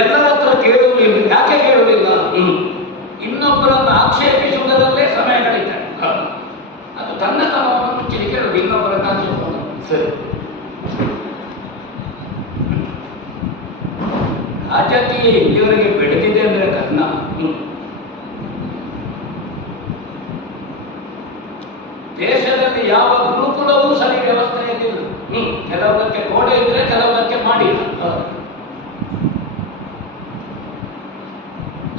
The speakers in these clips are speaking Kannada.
ಎಲ್ಲರ ಹತ್ರ ಕೇಳುವುದಿಲ್ಲ. ಯಾಕೆ ಕೇಳುವುದಿಲ್ಲ? ಇನ್ನೊಬ್ಬರನ್ನು ಆಕ್ಷೇಪಿಸುವುದರಲ್ಲೇ ಸಮಯ ಕಳೀತಾರೆ. ಅದು ತನ್ನ ತನವನ್ನು ಮುಚ್ಚಲಿಕ್ಕೆ ಹೇಳುದು, ಇನ್ನೊಬ್ಬರನ್ನು ಆಕ್ಷೇಪ. ಸರಿ, ರಾಜಕೀಯ ಇಲ್ಲಿವರೆಗೆ ಬೆಳೆದಿದೆ ಅಂದ್ರೆ ಕರ್ಣ. ದೇಶದಲ್ಲಿ ಯಾವ ಗುರುಕುಲವೂ ಸರಿ ವ್ಯವಸ್ಥೆಯಲ್ಲಿಲ್ಲ. ಕೆಲವಕ್ಕೆ ಗೋಡೆ ಇದ್ರೆ ಕೆಲವಕ್ಕೆ ಮಾಡಿಲ್ಲ.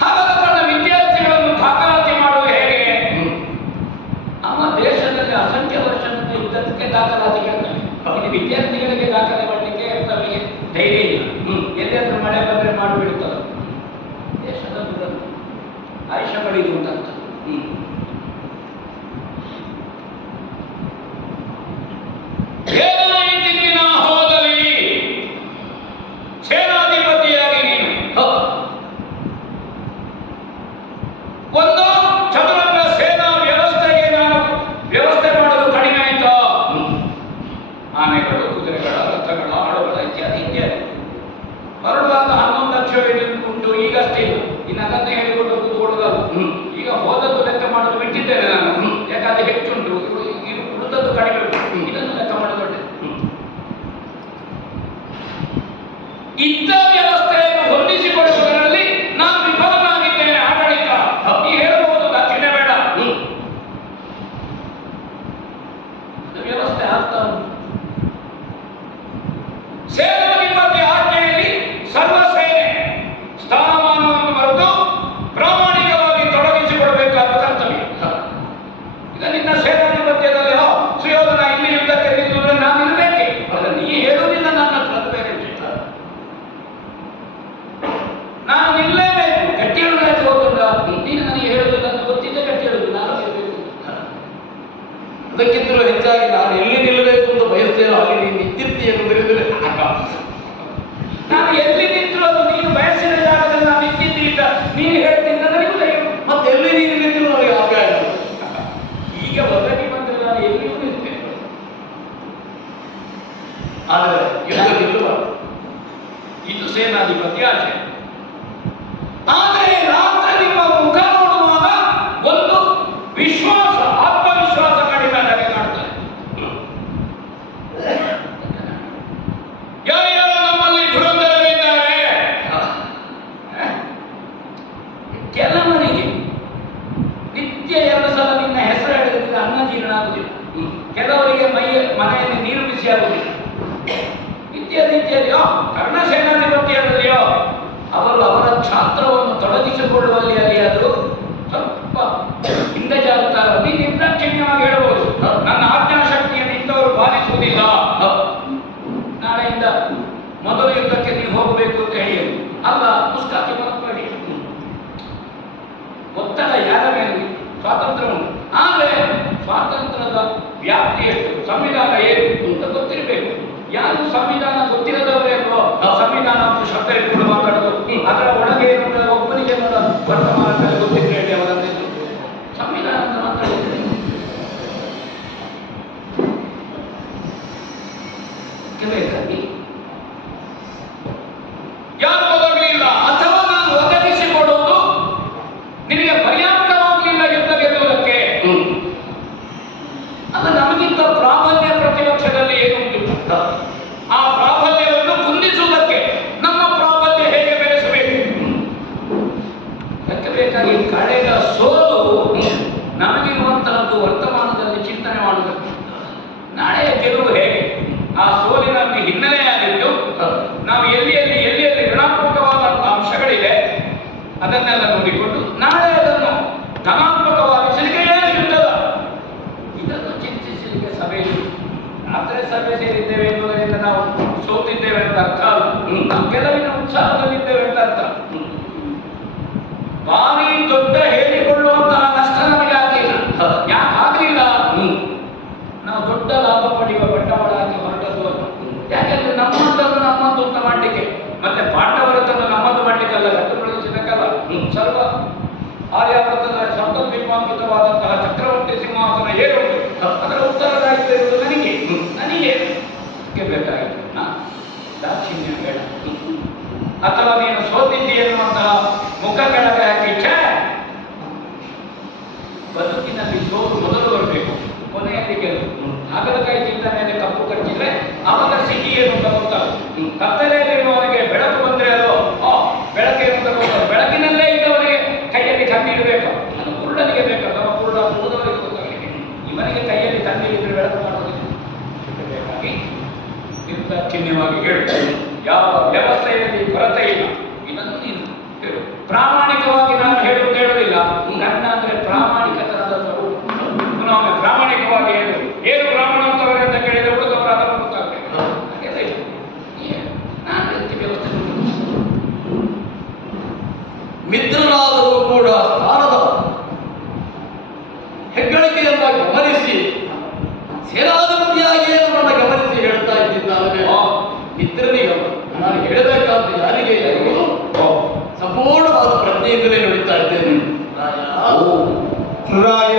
ಹಾಗಾದ್ರೆ ತನ್ನ ವಿದ್ಯಾರ್ಥಿಗಳನ್ನು ದಾಖಲಾತಿ ಮಾಡುವ ಹೇಗೆ? ನಮ್ಮ ದೇಶದಲ್ಲಿ ಅಸಂಖ್ಯ ವರ್ಷದಿಂದ ಇದ್ದದಕ್ಕೆ ದಾಖಲಾತಿ ಕೇಳ್ತಾರೆ. ಇನ್ನು ವಿದ್ಯಾರ್ಥಿಗಳಿಗೆ ದಾಖಲೆ ಮಾಡಲಿಕ್ಕೆ ಅವರಿಗೆ ಧೈರ್ಯ ಇಲ್ಲ. ಎಲ್ಲಿಯಾದ್ರೂ ಮಳೆ ಬಂದ್ರೆ ಮಾಡಿಬಿಡ್ತಾರೆ. ದೇಶದ ದುರಂತ ಆಯುಷ್ಯ ಪಡೆಯುವುದು ಅಂತ. ತಿಂದಿನ ಹೋದಲ್ಲಿ ಸೇನಾಧಿಪತಿಯಾಗಿ ನೀನು ಒಂದು ಚದುರಂಗ ಸೇನಾ ವ್ಯವಸ್ಥೆಗೆ ನಾನು ವ್ಯವಸ್ಥೆ ಮಾಡಲು ಕಡಿಮೆ ಆಯ್ತಾ? ಆನೆಗಳು, ಕುದುರೆಗಳ, ರಥಗಳ, ಆಳುಗಳ ಇತ್ಯಾದಿ ಇತ್ಯಾದಿ ಹೊರಡುವಾಗ 11 ಲಕ್ಷ ಉಂಟು. ಈಗಷ್ಟೇ ಇಲ್ಲ, ಇನ್ನು ಅದನ್ನೇ ಹೇಳಿಕೊಂಡು ಕೂತ್ಕೊಳ್ಳೋದಲ್ಲ. ಈಗ ಹೋದದ್ದು ಲೆಕ್ಕ ಮಾಡೋದು ಬಿಟ್ಟಿದ್ದೇನೆ ನಾನು. ಯಾಕಂದ್ರೆ ಹೆಚ್ಚುಂಟು, ಇದು ಉಳಿದದ್ದು ಕಡಿಮೆ ಉಂಟು. ಇದನ್ನು ಲೆಕ್ಕ ಮಾಡೋದು ಇದ್ದ ವ್ಯವಸ್ಥೆಯನ್ನು ಹೊಂದಿಸಿಕೊಳ್ಳುವುದರಲ್ಲಿ ನಾನು ವಿಫಲನಾಗಿದ್ದೇನೆ. ಆಡಳಿತ ಈ ಹೇಳಬಹುದು, ದಕ್ಷಿಣ ಬೇಡ. ವ್ಯವಸ್ಥೆ ಆಗ್ತಾ ಉಂಟು. ಸೇನಾಧಿಪತಿ ಆಜ್ಞೆಯಲ್ಲಿ ಸರ್ವ ಸೇನೆ ಸ್ಥಾನಮಾನವನ್ನು ಮರೆತು ಪ್ರಾಮಾಣಿಕವಾಗಿ ತೊಡಗಿಸಿಕೊಡಬೇಕಾದ ಕರ್ತವ್ಯ. ಈಗ ನಿನ್ನ ಸೇನಾಧಿಪತ್ಯದಲ್ಲಿ ಸುಯೋಧನ ಇಲ್ಲಿ ಯುದ್ಧಕ್ಕೆ ನಿಂತು ನಾನು ಇರಬೇಕೆ? ನೀ ಹೇಳುವುದಿಲ್ಲ ನನ್ನ ಹತ್ರ, ಅದು ಬೇರೆ ವಿಷಯ. ನಾನು ನಿಲ್ಲೇಬೇಕು, ಗಟ್ಟಿ ಹೇಳುವುದಾಯ್ತು. ಹೋಗುಂಡ ನೀನು ನನಗೆ ಹೇಳುವುದಿಲ್ಲ ಅಂತ ಗೊತ್ತಿದ್ದೆ, ಗಟ್ಟಿ ಹೇಳುವುದು ನಾನು ನಿಲ್ಲಬೇಕು. ಅದಕ್ಕಿಂತಲೂ ಹೆಚ್ಚಾಗಿ ನಾನು ಎಲ್ಲಿ ನಿಲ್ಲಬೇಕು ಅಂತ ಬಯಸ್ತೇನೋ ಅಲ್ಲಿ ನೀನು ನಿಂತಿರ್ತೀಯ ಎಂದು ಬರೆದರೆ ನಾನು ಎಲ್ಲಿ ನಿಂತರೂ ಅದು ನೀನು ಬಯಸಿದ ಜಾಗದಲ್ಲಿ ನಾನು ನಿಂತಿದ್ದೀಗ. ನೀನು ಹೇಳ್ತೀನಿ ನನಗೂ ಮತ್ತೆ ಎಲ್ಲಿ ನೀನು ನಿಂತರೂ ನನಗೆ ಆಗ ಈಗ ಒದಗಿ ಬಂದರೆ ನಾನು ಎಲ್ಲಿಯೂ ನಿಲ್ತೇನೆ. ಆದರೆ ಯುದ್ಧ ನಿಲ್ಲುವ ಇದು ಸೇನಾಧಿಪತಿ ಆಚೆ. ಆದರೆ ರಾತ್ರಿ ನಿಮ್ಮ ಮುಖ ನೋಡುವಾಗ ಒಂದು ವಿಶ್ವಾಸ, ಆತ್ಮವಿಶ್ವಾಸ ಕಡಿಮೆ ನನಗೆ ಕಾಣ್ತದೆ. ಯಾರ್ಯಾರು ನಮ್ಮಲ್ಲಿ ಧುರಂಧರರಿದ್ದಾರೆ? ಕೆಲವರಿಗೆ ನಿತ್ಯ 2 ಸಲ ನಿನ್ನ ಹೆಸರು ಹೇಳಿದ್ರೆ ಅನ್ನ ಜೀರ್ಣ ಆಗುದಿಲ್ಲ. ಕೆಲವರಿಗೆ ಮನೆಯಲ್ಲಿ ನೀರು ಬಿಸಿ ಆಗುದಿಲ್ಲ. ನಿತ್ಯ ಕರ್ಣ ಸೇನಾಧಿಪತಿ ಹೇಳಿದೆಯೋ ಅವರು ಅವರ ಛಾತ್ರವನ್ನು ತೊಡಗಿಸಿಕೊಳ್ಳುವಲ್ಲಿ ಅಲ್ಲಿಯಾದರೂ ಸ್ವಲ್ಪ ಹಿಂದೆ ಜಾರುತ್ತಾರೆ. ನೀನು ನಿರ್ದಾಕ್ಷಿಣ್ಯವಾಗಿ ಹೇಳಬಹುದು, ನನ್ನ ಆಜ್ಞಾಶಕ್ತಿಯನ್ನು ಇಂಥವರು ಪಾಲಿಸುವುದಿಲ್ಲ, ನಾಳೆಯಿಂದ ಮೊದಲ ಯುದ್ಧಕ್ಕೆ ನೀವು ಹೋಗಬೇಕು ಅಂತ ಹೇಳಿ ಅಲ್ಲ. ಪುಸ್ತಕಕ್ಕೆ ಮನಸ್ಬೇಡಿ. ಒತ್ತಡ ಯಾರ ಮೇಲೆ? ಸ್ವಾತಂತ್ರ್ಯ ಉಂಟು, ಆದರೆ ಸ್ವಾತಂತ್ರ್ಯದ ವ್ಯಾಪ್ತಿ ಎಷ್ಟು, ಸಂವಿಧಾನ ಏನು ಅಂತ ಗೊತ್ತಿರಬೇಕು. ಯಾರು ಸಂವಿಧಾನ ಗೊತ್ತಿರದವರೇ ಅಲ್ವೋ ಸಂವಿಧಾನ ಅಂತ ಶಬ್ದ ಇಟ್ಕೊಂಡು ಮಾತಾಡೋದು. ಅದರ ಒಳಗೆ ಒಬ್ಬನಿಗೆ ವರ್ತಮಾನದಲ್ಲಿ ಗೊತ್ತಿದ್ರೆ ಹೇಳಿ ಅವರನ್ನೇ ಸಂವಿಧಾನ ಅಂತ ಮಾತಾಡಿದ್ರೆ ಬೇಕಾಗಿ ಯಾರು ಒದಗಲಿಲ್ಲ ಅಥವಾ ನಾನು ಒದಗಿಸಿಕೊಡುವುದು ನಿನಗೆ ಪರ್ಯಾಪ್ತವಾಗಲಿಲ್ಲ ಯುದ್ಧ ಗೆಲ್ಲುವುದಕ್ಕೆ. ಅದು ನಮಗಿಂತ ಪ್ರಾಬಲ್ಯ ಪ್ರತಿಪಕ್ಷದಲ್ಲಿ ಏನುಂಟು, ಆ ಪ್ರಾಬಲ್ಯವನ್ನು ಕುಂದಿಸುವುದಕ್ಕೆ ನಮ್ಮ ಪ್ರಾಬಲ್ಯ ಹೇಗೆ ಬೆಳೆಸಬೇಕು. ಅದಕ್ಕೆ ಬೇಕಾಗಿ ಕಳೆದ ಸೋಲು ನಮಗಿರುವಂತಹದ್ದು ವರ್ತಮಾನದಲ್ಲಿ ಚಿಂತನೆ ಮಾಡುವುದಕ್ಕೆ. ನಾಳೆಯ ಗೆಲುವು ಹೇಗೆ, ಆ ಸೋಲಿನಲ್ಲಿ ಹಿನ್ನೆಲೆಯಾಗಿದ್ದು ನಾವು ಎಲ್ಲಿ ಋಣಾತ್ಮಕವಾದ ಅಂಶಗಳಿವೆ ಅದನ್ನೆಲ್ಲ ನೋಡಿಕೊಂಡು ನಾಳೆ ಅದನ್ನು ಧನಾತ್ಮಕವಾಗಿಸಲಿಕ್ಕೆ ಏನು ಯುದ್ಧದ ಇದನ್ನು ಚಿಂತಿಸಲಿಕ್ಕೆ ಸಭೆಯಲ್ಲಿ ರಾತ್ರಿ ಸಭೆ ಸೇರಿದ್ದೇವೆ ಎನ್ನುವುದರಿಂದ ನಾವು ಸೋತಿದ್ದೇವೆ ಅಂತ ಅರ್ಥ ಅಲ್ಲ. ನಾವು ಕೆಲವಿನ ಉತ್ಸಾಹದಲ್ಲಿದ್ದೇವೆ ಅಂತ ಅರ್ಥ. ಭಾರಿ ದೊಡ್ಡ ಹೇಳಿಕೊಳ್ಳುವಂತಹ ನಷ್ಟ ನಮಗೆ ಆಗಲಿಲ್ಲ. ಯಾಕೆ ಆಗಲಿಲ್ಲ? ನಾವು ದೊಡ್ಡ ಲಾಭ ಪಡೆಯುವ ಬಂಡವಾಳ ಹಾಕಿ ಹೊರಟದ್ದು. ಯಾಕೆಂದ್ರೆ ನಮ್ಮದನ್ನು ನಮ್ಮದು ಅಂತ ಮಾಡಲಿಕ್ಕೆ, ಮತ್ತೆ ಪಾಂಡವರದನ್ನು ನಮ್ಮದು ಮಾಡಲಿಕ್ಕಲ್ಲ, ಗಟ್ಟು ಪ್ರದೇಶಕ್ಕಲ್ಲ. ಸ್ವಲ್ಪ ಆರ್ಯಾವರ್ತದ ಸಂಪದ್ವಿಮಾಂಕಿತವಾದಂತಹ ಚಕ್ರವರ್ತಿ ಸಿಂಹಾಸನ ಏನು ಅದರ ಉತ್ತರದಾಯಿತ್ವ ಇರುವುದು ನನಗೆ ಬೇಕಾಗಿತ್ತು. ದಾಕ್ಷಿಣ್ಯ ಬೇಡ. ಅಥವಾ ನೀನು ಸೋತಿದ್ದಿ ಎನ್ನುವಂತಹ ಮುಖ ಕೆಳಗೆ ಹಾಕಿ ಛೇ, ಬದುಕಿನಲ್ಲಿ ಸೋಲು ಮೊದಲು ಬರಬೇಕು, ಕೊನೆಯಲ್ಲಿ ಗೆಲುವು. ಹಾಗಲಕಾಯಿ ತಿಂದ ಮೇಲೆ ಕಪ್ಪು ಕಚ್ಚಿದ್ರೆ ಅವಾಗ ಸಿಹಿ ಏನು ಅಂತ ಗೊತ್ತಾಗುತ್ತೆ. ಕತ್ತಲೆಯಲ್ಲಿರುವವನಿಗೆ ಬೆಳಕು ಬಂದ್ರೆ ಅದು ಬೆಳಕೇನು ಅಂತ ಗೊತ್ತಾಗುತ್ತೆ. ಬೆಳಕಿನಲ್ಲೇ ಇದ್ದವನಿಗೆ ಕೈಯಲ್ಲಿ ಕಣ್ಣಿಡಬೇಕು, ಅದು ಕುರುಡನಿಗೆ ಬೇಕಲ್ಲ, ಕುರುಡ ಕೂದವರಿಗೆ ಗೊತ್ತಾಗಲಿಕ್ಕೆ. ಇವನಿಗೆ ಕೈಯಲ್ಲಿ ಕಣ್ಣಿಡಿದ್ರೆ ಬೆಳಕು ಮಾಡೋದಿಲ್ಲ. ಬೇಕಾಗಿ ಇಂಥ ಚಿಹ್ನವಾಗಿ ಹೇಳುತ್ತಾರೆ, ಯಾವ ವ್ಯವಸ್ಥೆಯಲ್ಲಿ ಕೊರತೆ ಇಲ್ಲ, ಇದನ್ನು ನೀನು ಹೇಳು. ಪ್ರಾಮಾಣಿಕವಾಗಿ ನಾನು ಹೇಳುವುದಿಲ್ಲ. ಕಣ್ಣ ಅಂದ್ರೆ ಪ್ರಾಮಾಣಿಕತನದ ಸ್ವರೂಪ. ಪುನಃ ಪ್ರಾಮಾಣಿಕವಾಗಿ ಏನು ಬ್ರಾಹ್ಮಣೋತ್ತವರೇ ಅಂತ ಕೇಳಿದ್ರೆ ಹುಡುಗವರು ಅದನ್ನು ಗೊತ್ತಾಗಬೇಕು. ಹಾಗೆಲ್ಲ ಇಲ್ಲ. ನಾನು ರೀತಿ ವ್ಯವಸ್ಥೆ ಮಿತ್ರನಾದರೂ ಕೂಡ ಸ್ಥಾನದ ಹೆಗ್ಗಳಿಕೆಯನ್ನ ಗಮನಿಸಿ ಸೇನಾಧಿಪತಿಯಾಗಿ ನನ್ನ ಗಮನಿಸಿ ಹೇಳ್ತಾ ಇದ್ದಿದ್ದಾನೆ. ಮಿತ್ರನಿಗೆ ನಾನು ಹೇಳಬೇಕಾದ ಯಾರಿಗೆ ಎನ್ನುವುದು ಸಂಪೂರ್ಣವಾದ ಪ್ರಜ್ಞೆಯಿಂದಲೇ ನುಡಿತಾ ಇದ್ದೇನೆ. ರಾಯ